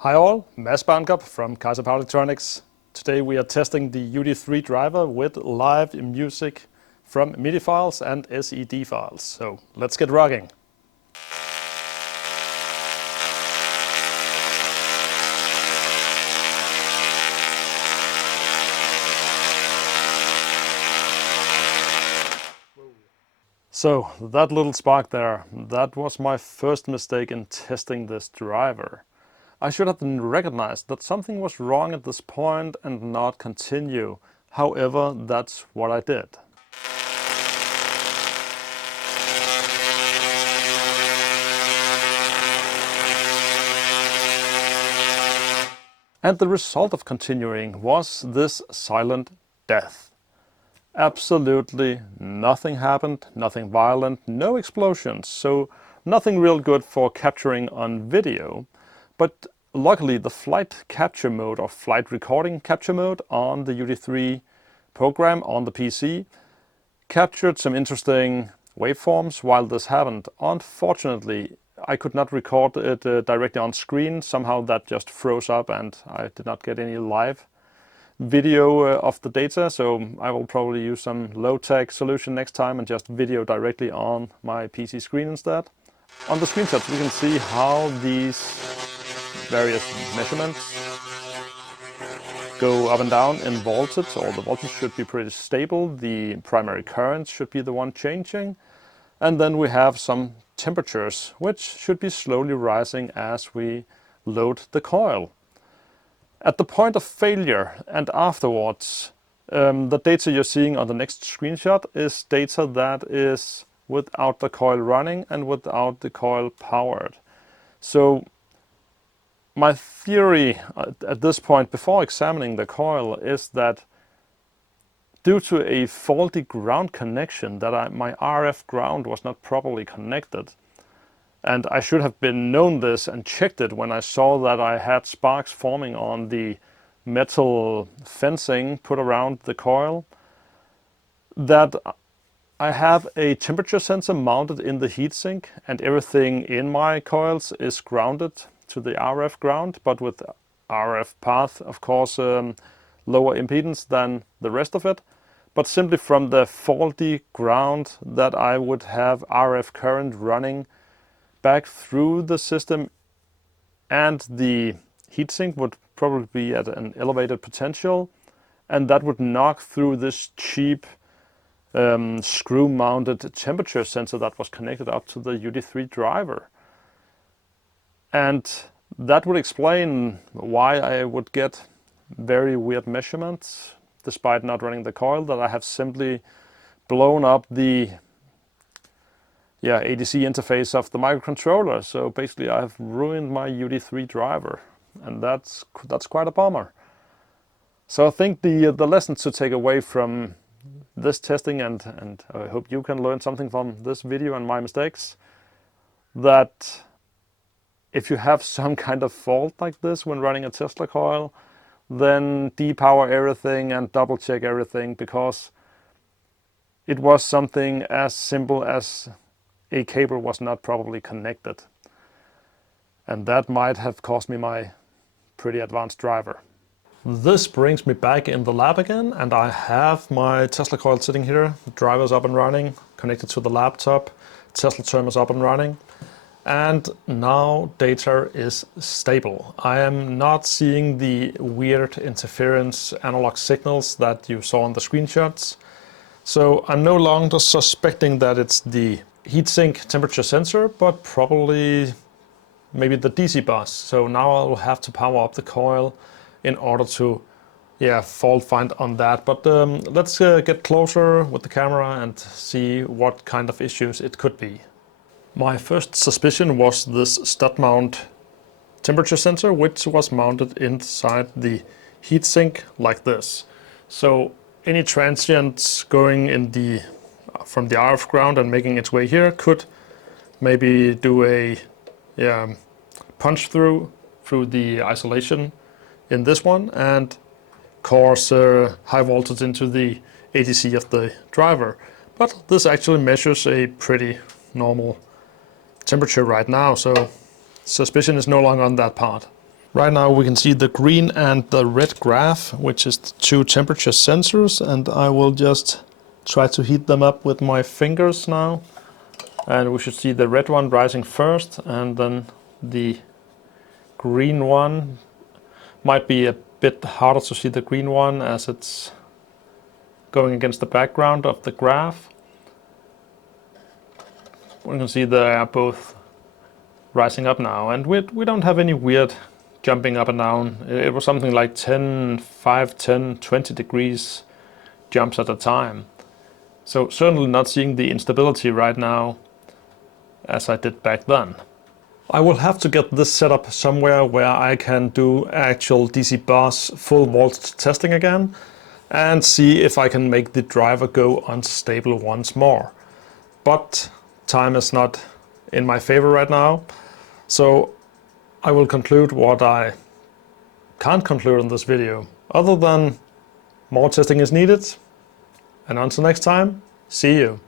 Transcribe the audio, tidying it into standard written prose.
Hi all, Mads Barnkop from Kaizer Power Electronics. Today we are testing the UD3 driver with live music from MIDI files and SID files. So let's get rocking. So that little spark there, that was my first mistake in testing this driver. I should have recognized that something was wrong at this point and not continue. However, that's what I did. And the result of continuing was this silent death. Absolutely nothing happened, nothing violent, no explosions, so nothing real good for capturing on video. But luckily the flight capture mode or flight recording capture mode on the UD3 program on the PC captured some interesting waveforms while this happened. Unfortunately, I could not record it directly on screen. Somehow that just froze up and I did not get any live video of the data, so I will probably use some low-tech solution next time and just video directly on my PC screen instead. On the screenshots we can see how these various measurements go up and down in voltage, or the voltage should be pretty stable, the primary current should be the one changing, and then we have some temperatures which should be slowly rising as we load the coil. At the point of failure and afterwards, the data you're seeing on the next screenshot is data that is without the coil running and without the coil powered. So my theory at this point, before examining the coil, is that due to a faulty ground connection, that my RF ground was not properly connected. And I should have been known this and checked it when I saw that I had sparks forming on the metal fencing put around the coil. That I have a temperature sensor mounted in the heatsink, and everything in my coils is grounded to the RF ground, but with RF path, of course, lower impedance than the rest of it. But simply from the faulty ground that I would have RF current running back through the system, and the heatsink would probably be at an elevated potential, and that would knock through this cheap screw mounted temperature sensor that was connected up to the UD3 driver. And that would explain why I would get very weird measurements despite not running the coil, that I have simply blown up the ADC interface of the microcontroller. So basically I have ruined my UD3 driver, and that's quite a bummer. So I think the lesson to take away from this testing, and I hope you can learn something from this video and my mistakes, that if you have some kind of fault like this when running a Tesla coil, then depower everything and double check everything, because it was something as simple as a cable was not properly connected, and that might have cost me my pretty advanced driver. This brings me back in the lab again, and I have my Tesla coil sitting here. The driver's up and running, connected to the laptop. Tesla terminal's up and running, and now data is stable. I am not seeing the weird interference analog signals that you saw on the screenshots. So I'm no longer suspecting that it's the heatsink temperature sensor, but probably maybe the DC bus. So now I will have to power up the coil in order to fault find on that. But let's get closer with the camera and see what kind of issues it could be. My first suspicion was this stud mount temperature sensor, which was mounted inside the heatsink like this. So any transients going in from the RF ground and making its way here could maybe do a punch through the isolation in this one and cause high voltage into the ADC of the driver. But this actually measures a pretty normal temperature right now, so suspicion is no longer on that part. Right now we can see the green and the red graph, which is the two temperature sensors, and I will just try to heat them up with my fingers now. And we should see the red one rising first, and then the green one. Might be a bit harder to see the green one as it's going against the background of the graph. We can see they are both rising up now, and we don't have any weird jumping up and down. It was something like 5, 10, 20 degrees jumps at a time. So certainly not seeing the instability right now as I did back then. I will have to get this set up somewhere where I can do actual DC bus full voltage testing again and see if I can make the driver go unstable once more. But time is not in my favor right now, so I will conclude what I can't conclude in this video, other than more testing is needed. And until next time, see you.